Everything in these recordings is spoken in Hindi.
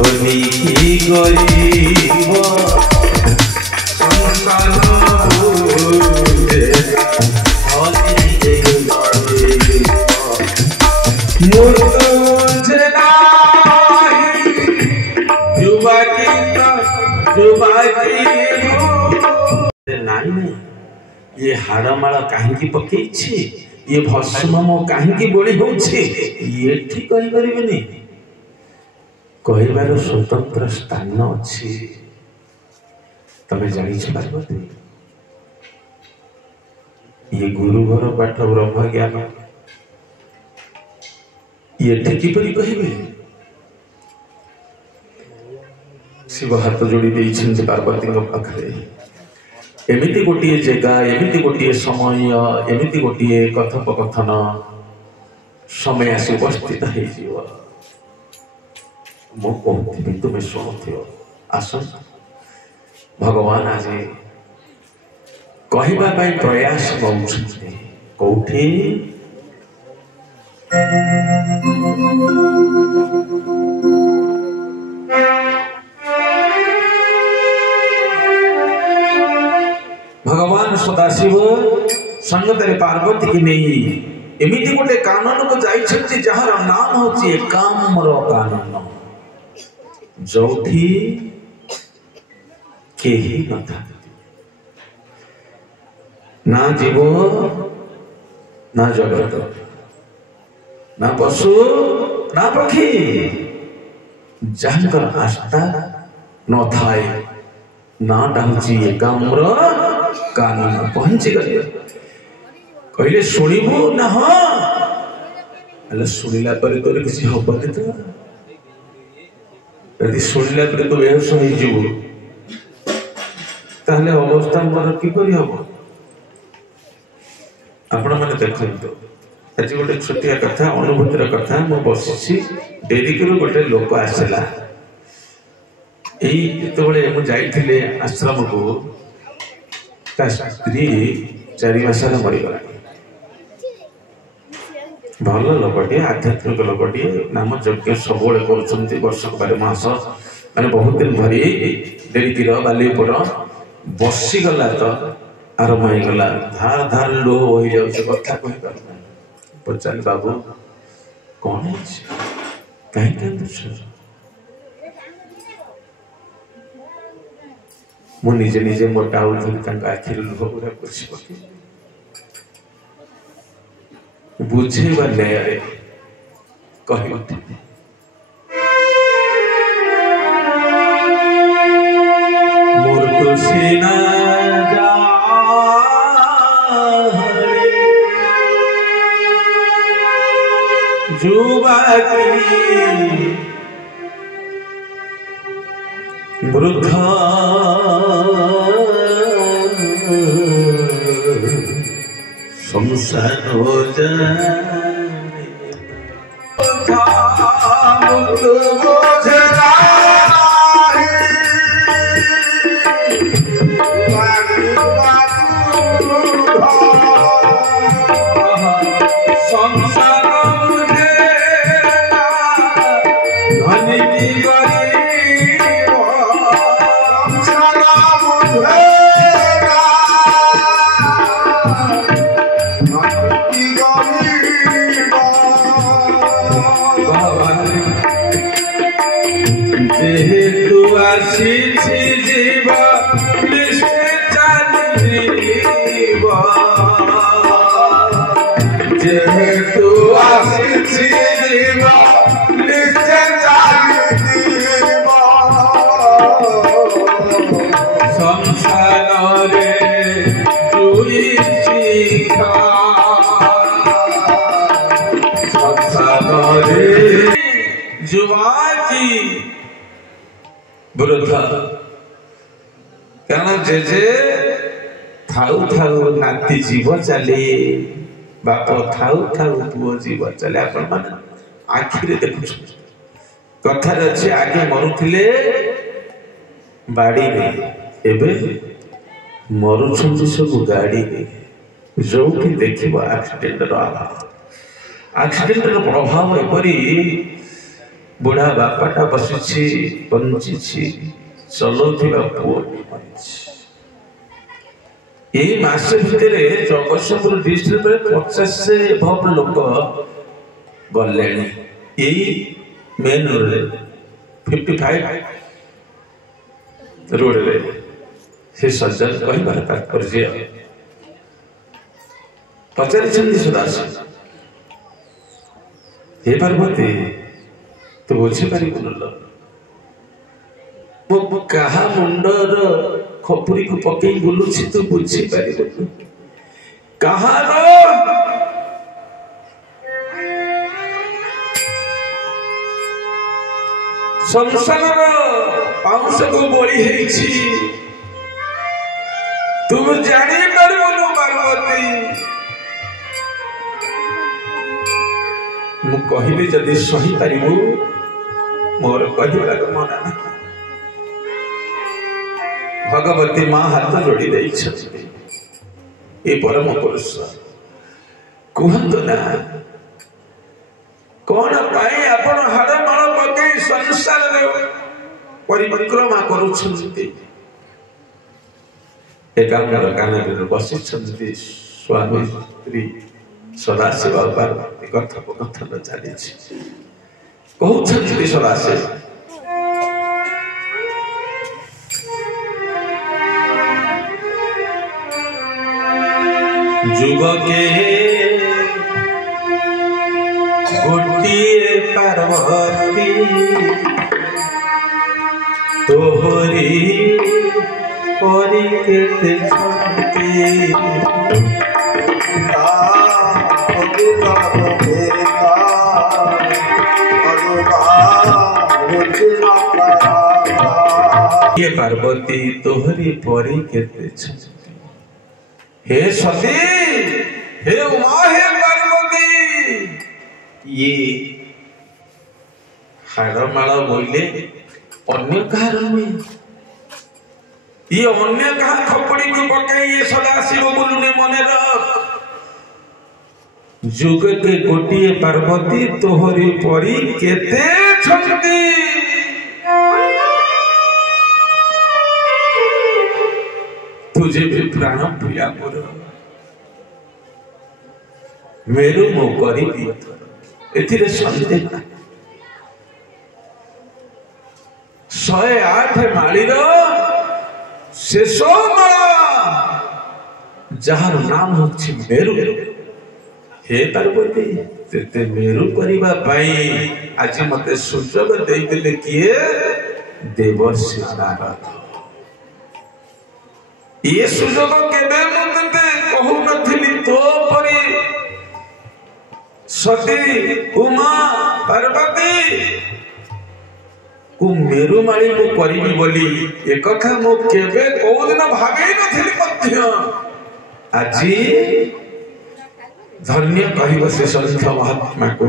धनी की गरीब संसार बुझे नहीं ये हाड़माड़ कहीं पकई ये भस्म कहीं बोली हो कहबार स्वतंत्र स्थान अच्छी तमें जानी पार्वती ये गुरु घर पाठ ब्रह्म ज्ञान ये किपरि कहे शिव हाथ जोड़ी देइछन पार्वती पाखे एमिति गोटे जगह एमिति गोटे समय एमिति गोटे कथोपकथन समय आसी उपस्थित हो कहती तुम्हें शुणुथ आस भगवान आज कहवाई प्रयास कौठी भगवान सदाशिव संगत पार्वती की नहीं एमिति गोटे कानन को जाइछन्ति जहार नाम होची एकाम्र कानन जोठी केही न था ना जीव ना जगत ना पशु ना पक्षी जहां आस्था न थाए ना डाउची एकाम्र कानन पहुंची गले कहले शुणिबु ना हाँ शुणिला पर तोर किसी हबनी तो यदि शुणिला पर तो बेहोश हो जीवु ताहले अवस्था मोर की करी हबो आपण माने देखंतो आज गोटे छोटिया कथा अनुभूतिर कथा मो बसिछि डेरी करू गोटे लोक आसला एई जेतबेले मु जाइथिले आश्रम को ता स्त्री 4 मास मरी गला भल लोकटे आध्यात्मिक लोकटे नाम यज्ञ सब कर वर्ष 12 मास माने बहुत दिन भरी डेरीतिर बालीपुर बसीगला तो आरंभ होगला धार धार लो हो जाए कथा कही पार पचार बाबू कौन है कहीं मु निजे निजे मोटा आखिर लुह पूरा पोछि पके बुझेबा न्याय कहि मोर खुशी ना जा जुबाकी वृद्धा संसार हो जाए जे थाउ थाउ नाती जीव चले बाप थाउ थाउ पुओ जीव चले आपण माने आखिरे देखु कथा अछि आगे मरुथिले बाड़ी में एबे मरुछंती सब गाड़ी में जोठी देखिबा एक्सीडेंट रो प्रभाव एपरी बुढ़ा बापाटा बसी बंची चलुवा पुओ यही मास भितर जगतसिंहपुर डिस्ट्रिक्ट 50 से एभव लोक गले यही मेन रोड 55 रोड रे से सज्जन कहबार तात्पर्य पचारि सुदास हे पार्वती तू बुझीपार क्या मुंडर खपुरी को पकई बुलुछि तू बुझीपार कहार संसार पाउस को बोली तुम जानी पारबनु पार्वती मु कहली जदि सही पारिबु मोर कहला मना भगवती माँ हाथ जोड़ी ये परम पुरुष कहतु ना कौन पाई आपण हाड़माड़ पकई संसार परिक्रमा करुछन्ति एकांतर कानरे बसी स्वामी स्त्री सदाशिव पार्वती कथोपकथन चली कहते सदाशिव जुग के गोटिए पार्वती तोहरी परी केते छंती ये पार्वती तोहरी परी केते छंती हे सती हे उमा हे पार्वती ये हाड़माड़ बोले अन्य कहार में ये अन्य कहा खपड़ी को पकई ये सदाशिव बोलुने मने रख जुग के गोटिए पार्वती तोहरी परी केते छंती तुझे भी प्राण प्रिया मोर मेरु मो करी एथिरे संदेह 108 मालीर शेष माला जार नाम होछि मेरु हे पार्वती तेते मेरु करिबा पई आज मते सुजोग देइले किए देवर्षि नारद ये सुजोग केबे मुते कहू नथिली तो परी सती उमा पार्वती को मेरु माली को करिबी बोली ए कथा मो केबे को दिन भागे नथिली मध्य आजी धन्य कहिब से संत महात्मा को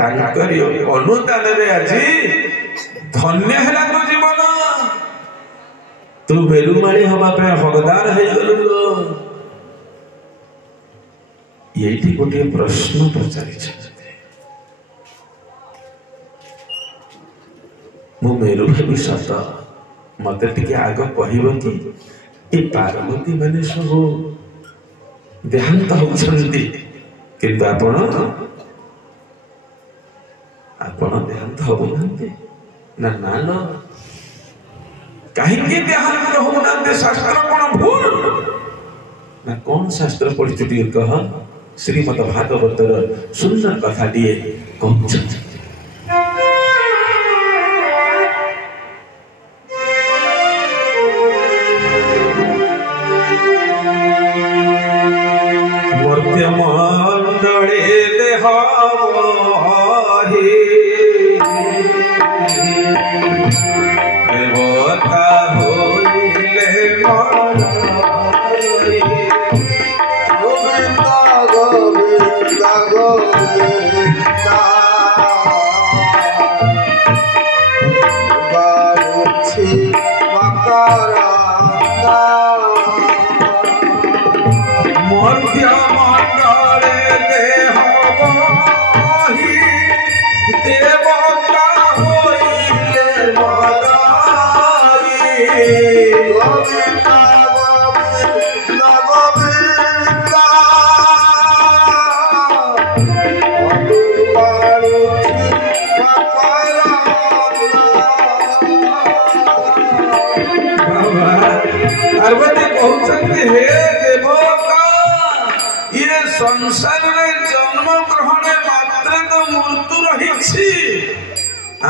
तांकरी अनुदान रे आजी धन्य हैला तो जीवन तू मेरुमाली हवा पे हकदार है गलु यही गोटे प्रश्न पचारि मु मेरु भावी सत मत टिके आग कहब कि ये पार्वती माने सब देहांत होती किंतु आपण देहांत होना ना ना ना कहीं देहांत होना शास्त्र कौन भूल ना कौन शास्त्र पढ़ी कह श्रीमद भागवतर सुंदर कथा दिए कहते मंडले देवता होइले गोविंदा गोविंदा बारुछि मकरंदा मध्य मंडले देहबहि देव पार्वती कहते हे देवता ये संसार में जन्म ग्रहण मात्र तो मृत्यु रही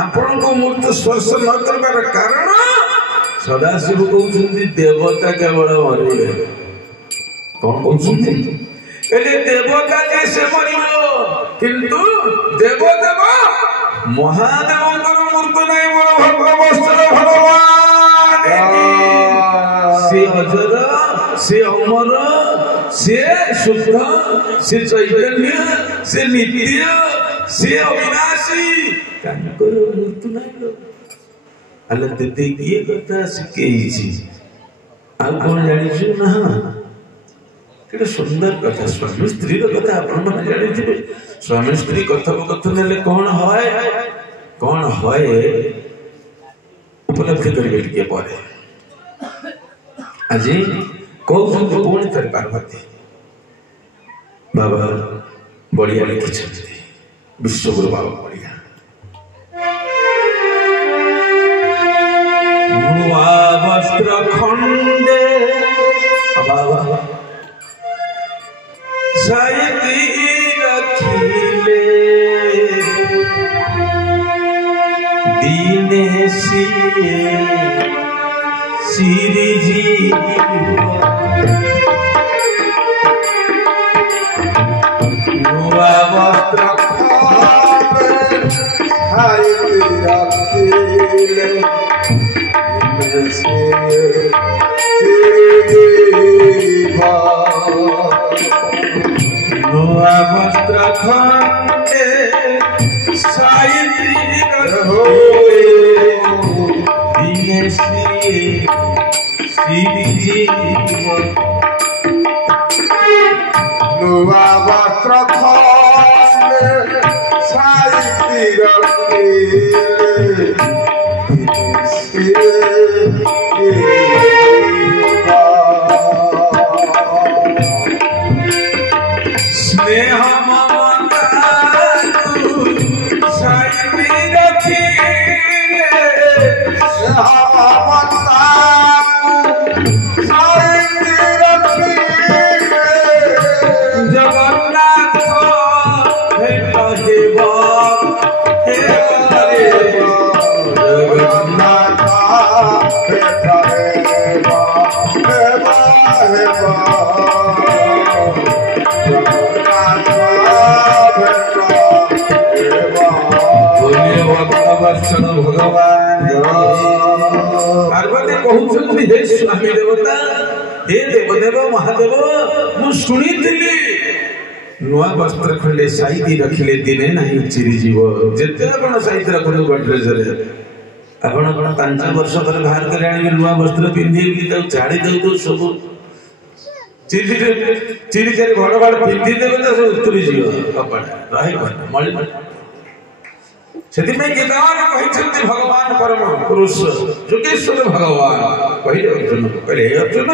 आपण को मृत्यु स्पर्श न कर कारण सदाशिव कहते देवता केवल मरे कौन कहते देवता जे से मर किंतु देवदेव महादेव मृत्यु नहीं बड़ भगवस्त्र भगवान से अजर से अमर से शुद्ध से चैतन्य से नित्य से अविनाशी मृत्यु नहीं अलग ये कथा शिखे कौन जानी ना केटे सुंदर कथा स्वामी स्त्री कथा आपण माने जानी स्वामी स्त्री कथोपकथन कौन है उपलब्धि करेंगे टिके पर आज कौन पुणी थर पार्वती बाबा बढ़िया लिखिं विश्वगुरु बाबा बढ़िया वस्त्र खंडे बाबा सायती रखिले दीने सिए श्री जी नुआ वस्त्र सायती रखिले नुआ वस्त्र खंडे सायती रखिले नुआ वस्त्र खंडे सायती स्नेह ममता सायती रखिले जगन्नाथ हे देव हे जगन्नाथ भगवान पार्वती कहते हे स्वामी देवता हे देवदेव महादेव मुझी नुआ वस्त्र खंडे साइती रखिले दिने नहीं चिरीजीव जिते आपण साइती रखु गडरेज आपण कौन 5 वर्ष पर बाहर कर आने नुआ वस्त्र पिंधि झाड़ी दे सब चिरी चिरी चारि घड़ बाड़ पिंधि देवे तो सब उतरी जीव कपड़ा रही मଳି से भगवान परम पुरुष जोगेश्वर भगवान कहले अर्जुन कहले हे अर्जुन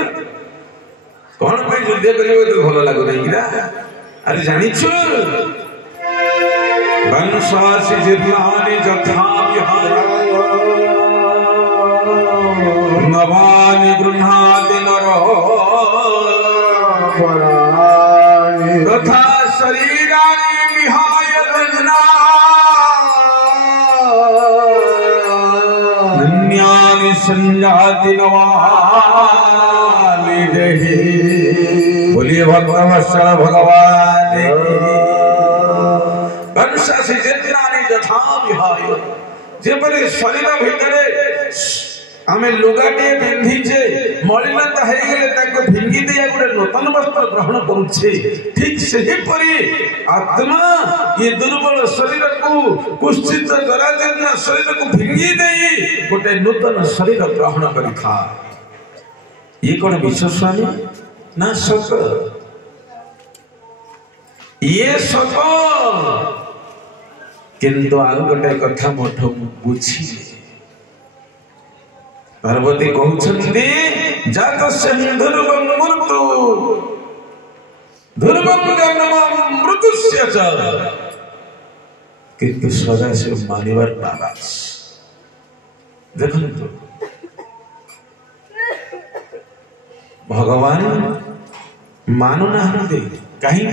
कौन पे युद्ध करियो तो भल लागु नहीं ना अरे जानिछु वंशासि जिर्यानि जथा नवानि गृह्णाति नरो तथा शरीराणि विहाय नन्यानि संजाति नवानि देहि बोलिए भक्तवत्सल भगवान वंशासि जिर्यानि जथा विहाय जेपरि शरीर भितरे आमे लुगाटे पिंधिचे मलिनता हे गेले ताको भिंगी दिया गुटे नूतन वस्त्र ग्रहण करूछे ठीक सही परी आत्मा ये दुर्बल शरीर को कुष्ठित जराजीर्ण शरीर को भिंगी देई गुटे नूतन शरीर ग्रहण करि था ये कोन विश्वस्वामी ना सक ये सक किंतु आउ गुटे कथा मोठ बुझी पार्वती कहते जातस्य ध्रुवं मृत्यु ध्रुवं जन्मं मृत्युस्य च किंतु सदाशिव मानिवर नाराज देखो भगवान मानुना कहीं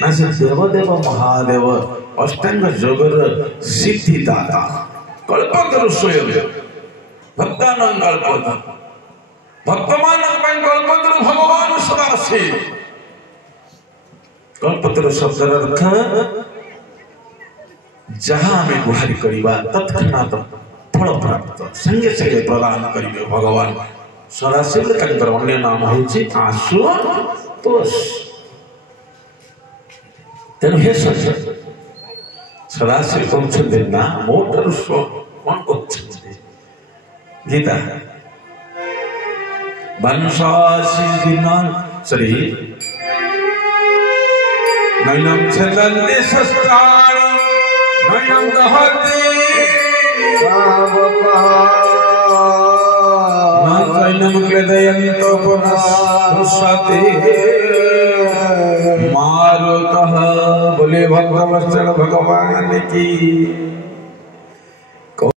ना से देवदेव महादेव अष्टांग जोगर सिद्धिदाता कल्पतरु स्वयं भक्तानंद कल्पतरु भक्तमान कल्पतरु भगवान सदाशिव कल्पतरु शब्दर अर्थ जहाँ हमें गुहारी करिबा तत्क्षणात फल प्राप्त संगे संगे प्रदान करिबे भगवान सदाशिव तंकर अन्य नाम होछि आशुतोष तेणु हे सत्य सदाशिव कहते ना मोटर कौन कहते गीता वंशासी दिना सरी नैनम छदन्ति शस्त्राणि नैनम दहति नैनम क्लेदयन्तो पुनः मारुतः बोले भगवत भगवान की